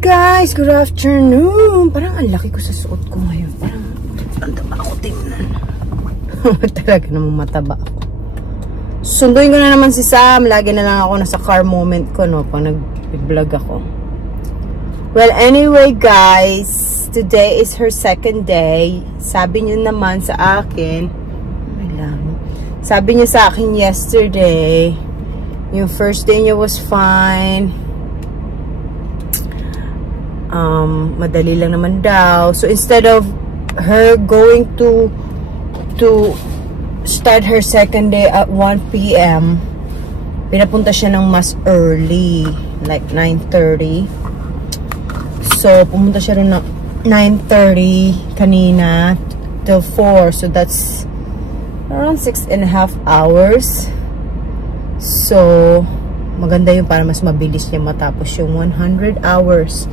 Guys, good afternoon. Parang ang laki ko sa suot ko ngayon. Parang ang taba ako tingnan. Talaga namang mataba ako. Sunduin ko na naman si Sam. Lagi na lang ako nasa car moment ko, no, pag nag-vlog ako. Well, anyway, guys, today is her second day. Sabi niyo naman sa akin, sabi niya sa akin yesterday, yung first day niya was fine. Madali lang naman daw. So instead of her going to start her second day at 1 PM, pinapunta siya ng mas early, like 9:30. So pumunta siya rin ng 9:30 kanina till 4. So that's around 6.5 hours. So maganda yun para mas mabilis niya matapos yung 100 hours.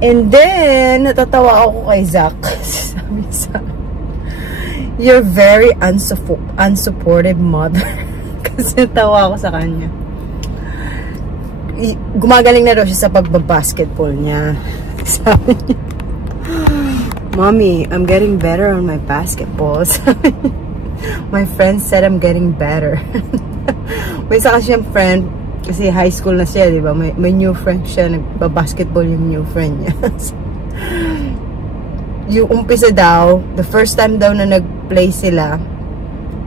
And then, natatawa ako kay Zach. Sabi sa, you're very unsupportive mother. Kasi natawa ako sa kanya. Gumagaling na daw siya sa pagbabasketball niya. Sabi niya, Mommy, I'm getting better on my basketball. My friend said I'm getting better. May isa kasi siyang friend, kasi high school na siya, di ba? May new friend siya, nagbabasketball yung new friend niya. Yung umpisa daw, the first time daw na nag-play sila,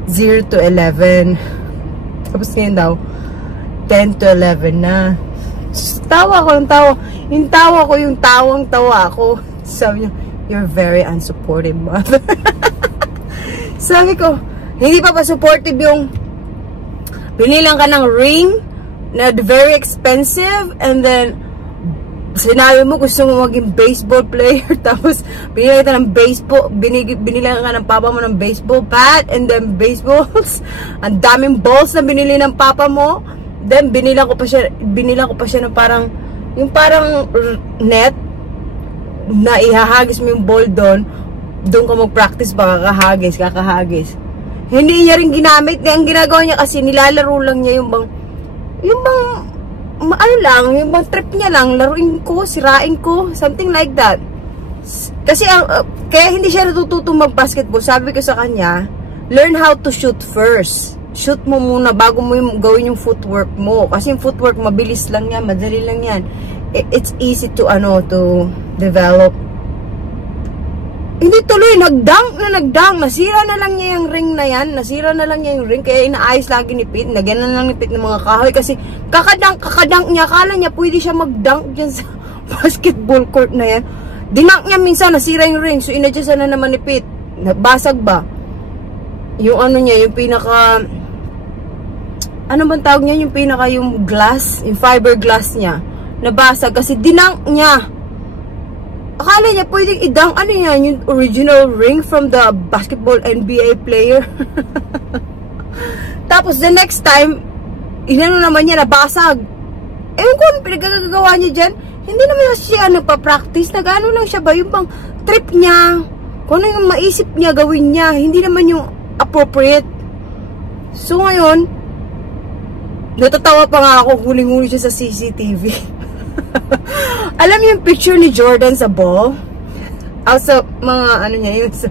0 to 11. Tapos ngayon daw, 10 to 11 na. Tawa ko ng tawa. Yung tawa ko, yung tawang-tawa ko. Sabi niya, you're very unsupportive mother. Sabi ko, hindi pa ba supportive yung binilang ka ng ring na very expensive, and then sinabi mo gusto mo maging baseball player, tapos binili ka ng baseball, binili ka ng papa mo ng baseball bat, and then baseballs, ang daming balls na binili ng papa mo, then binila ko pa siya ng parang, yung parang net na ihahagis mo yung ball doon ka mag-practice ba, kakahagis. Hindi niya rin ginamit, ang ginagawa niya kasi nilalaro lang niya yung bang ano lang, yung bang trip niya lang, laruin ko, sirain ko, something like that. Kasi kaya hindi siya natututong mag-basketball. Sabi ko sa kanya, learn how to shoot first. Shoot mo muna bago mo gawin yung footwork mo. Kasi yung footwork, mabilis lang yan, madali lang yan. It's easy to develop. Hindi tuloy, nagdunk. Nasira na lang niya yung ring na yan. Kaya inaayos lagi ni Pete. Nagyan na lang ni Pete ng mga kahoy. Kasi kakadunk niya. Akala niya pwede siya mag-dunk dyan sa basketball court na yan. Dinunk niya minsan, nasira yung ring. So inadyasan na naman ni Pete. Nabasag ba? Yung ano niya, yung pinaka... Ano bang tawag niya? Yung glass, yung fiberglass niya. Nabasag kasi dinunk niya. Akala niya pwedeng idang, ano yan, yung original ring from the basketball NBA player. Tapos the next time, inano naman niya, nabasag. Ewan ko, ano pinagagagawa niya dyan? Hindi naman siya nagpa-practice. Nag-ano lang siya ba? Yung bang trip niya, kung ano yung maisip niya, gawin niya. Hindi naman yung appropriate. So ngayon, natatawa pa nga ako, huling-huli siya sa CCTV. Alam niyo yung picture ni Jordan sa ball? Sa mga ano niya yun. So,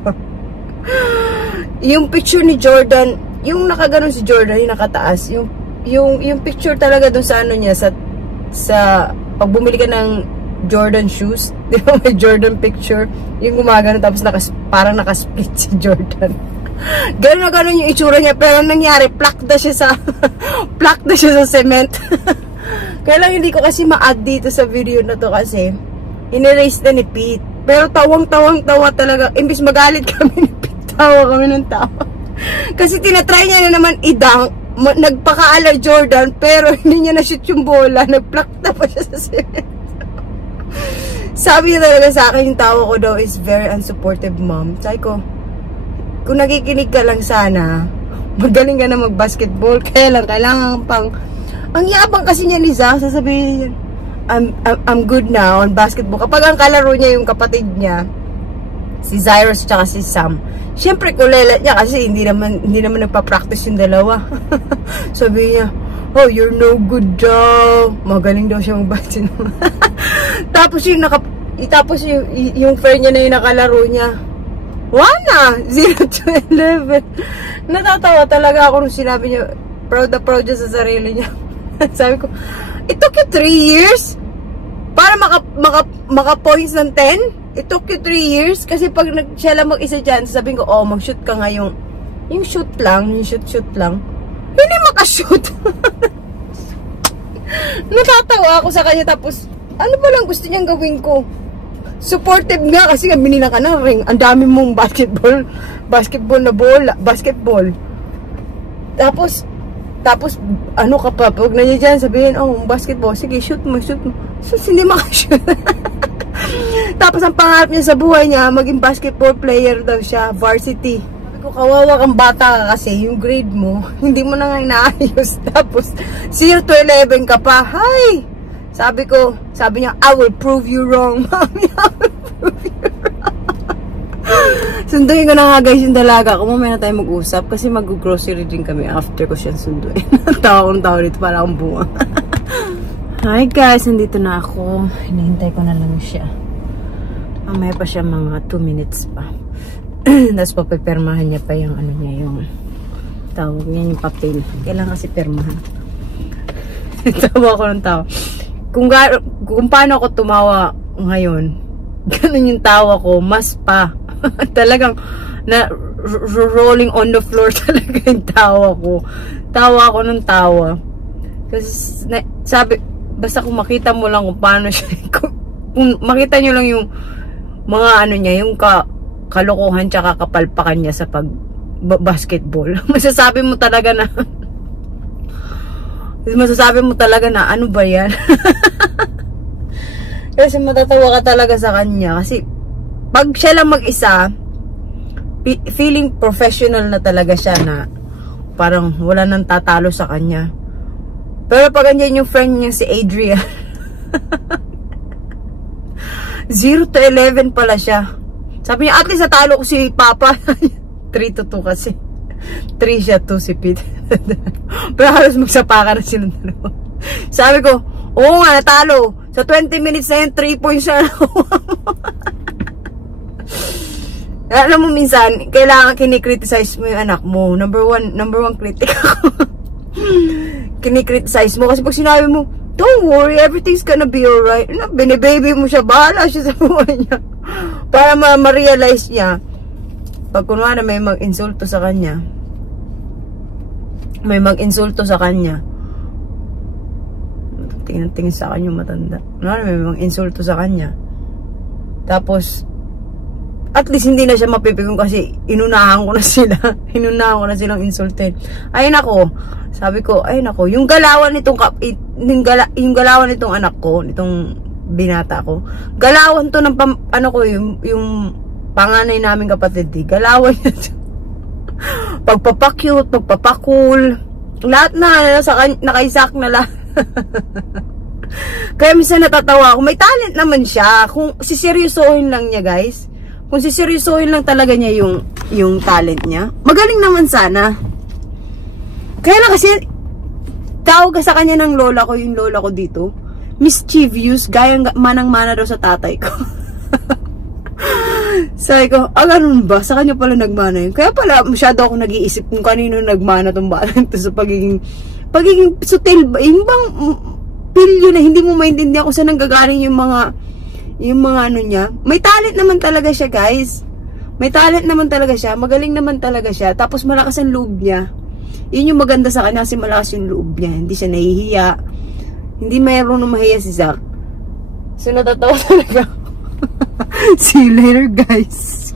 yung picture ni Jordan, yung nakaganon si Jordan, yung nakataas, yung picture talaga dun sa ano niya, sa pag bumili ka ng Jordan shoes, di ba may Jordan picture, yung gumagano tapos parang nakasplit si Jordan. Ganon na ganon yung itsura niya, pero nangyari, plak na siya sa cement. Kaya lang hindi ko kasi ma-add dito sa video na to kasi in-erase na ni Pete. Pero tawang-tawa talaga. Imbis magalit kami ni Pete, tawa kami ng tawa. Kasi tinatry niya na naman idang. Nagpaka-ala Jordan, pero hindi niya na-shoot yung bola. Nag-pluck na pa siya sa cement. Sabi niya talaga sa akin, yung tawa ko daw is very unsupportive mom. Sabi ko, kung nakikinig ka lang sana, magaling ka na mag-basketball. Kaya lang, kailangan pang... Ang yabang kasi niya ni Zach, sasabihin niya, I'm good now on basketball. Kapag ang kalaro niya yung kapatid niya, si Cyrus tsaka si Sam, syempre kulelat niya kasi hindi naman nagpa-practice yung dalawa. Sabi niya, oh, you're no good daw. Magaling daw siya mag-basketball. Tapos yung friend niya na yung nakalaro niya. Wala! 0 to 11. Natatawa talaga ako nung sinabi niya, proud na proud niya sa sarili niya. Sabi ko, it took you 3 years? Para maka points ng 10? It took you 3 years? Kasi pag siya lang mag-isa dyan, sabihin ko, oh, mag-shoot ka nga yung shoot lang, yung shoot lang. Hindi makashoot. Natatawa ako sa kanya, tapos, ano ba lang gusto niyang gawin ko? Supportive nga kasi binila ka ng ring. Ang dami mong basketball na bola, basketball. Tapos ano ka pa, pag na niya dyan, sabihin, oh, basketball, sige, shoot mo. So, hindi makashoot. Tapos, ang pangarap niya sa buhay niya, maging basketball player daw siya, varsity. Sabi ko, kawawa kang bata ka kasi, yung grade mo, hindi mo na nga inaayos. Tapos, 0 to 11 ka pa, hi! Sabi niya, I will prove you wrong, mommy, I will prove you wrong. Sunduin ko na nga guys yung dalaga ko. Mamaya na tayo mag-usap kasi mag-grocery din kami after ko siya sunduin. Tawa kong tao dito para akong bunga. Hi guys, nandito na ako. Hinihintay ko na lang siya. Mamaya pa siya mga 2 minutes pa. Tapos papipermahan niya pa yung ano niya, yung tawag niya, yung papel. Kailangan kasi permahan. Tawa ko ng tawa. Kung paano ako tumawa ngayon, ganun yung tawa ko, mas pa. Talagang na rolling on the floor talaga yung tawa ko. Tawa ako ng tawa. Kasi sabi, basta kung makita mo lang kung paano siya, kung makita nyo lang yung mga ano niya, yung kalokohan tsaka kapalpakan niya sa basketball. Masasabi mo talaga na ano ba yan? Kasi matatawa ka talaga sa kanya. Kasi pag siya lang mag-isa, feeling professional na talaga siya, na parang wala nang tatalo sa kanya. Pero pag andyan yung friend niya si Adrian, 0 to 11 pala siya. Sabi niya, at least natalo ko si Papa. 3 to 2 kasi. 3 siya, 2 si Pete. Pero halos magsapakan na silang dalawa. Sabi ko, oo nga, natalo. Sa 20 minutes na yun, 3 points na nakuha mo. Alam mo, minsan, kailangan kinikriticize mo yung anak mo. Number one critic ako. Kinikriticize mo. Kasi pag sinabi mo, don't worry, everything's gonna be alright. Binibaby mo siya, bahala siya sa buhay niya. Para ma-realize niya, pag kunwari may mag-insulto sa kanya, tingin sa kanya yung matanda. May mag-insulto sa kanya. Tapos, at least hindi na siya mapipigong kasi inunahan ko na sila. Inunahan ko na silang insultin. Ay nako, sabi ko, ay nako, yung galawan nitong anak ko, nitong binata ko, galawan to ng yung panganay namin kapatid, galawan niya to. Pagpapakyut, pagpapakul, lahat na nakaisak na lahat. Kaya minsan natatawa ako, may talent naman siya. Kung siseryosohin lang niya guys, kung siseryosohin lang talaga niya yung talent niya, magaling naman sana. Kaya lang kasi tawag sa kanya ng lola ko, yung lola ko dito, mischievous, gayang manang-mana daw sa tatay ko. Sabi ko, ganun ba? Sa kanya pala nagmana yun. Kaya pala masyado ako nag-iisip kung kanino nagmana tong bata ito sa pagiging sutil ba? Yung bang pilyo na hindi mo maintindihan kung saan nanggagaling yung mga ano niya. May talent naman talaga siya guys. May talent naman talaga siya. Magaling naman talaga siya. Tapos malakas ang loob niya. Yun yung maganda sa kanya kasi malakas yung loob niya. Hindi siya nahihiya. Hindi mayroon na mahiya si Zach. So natatawa talaga. See you later guys.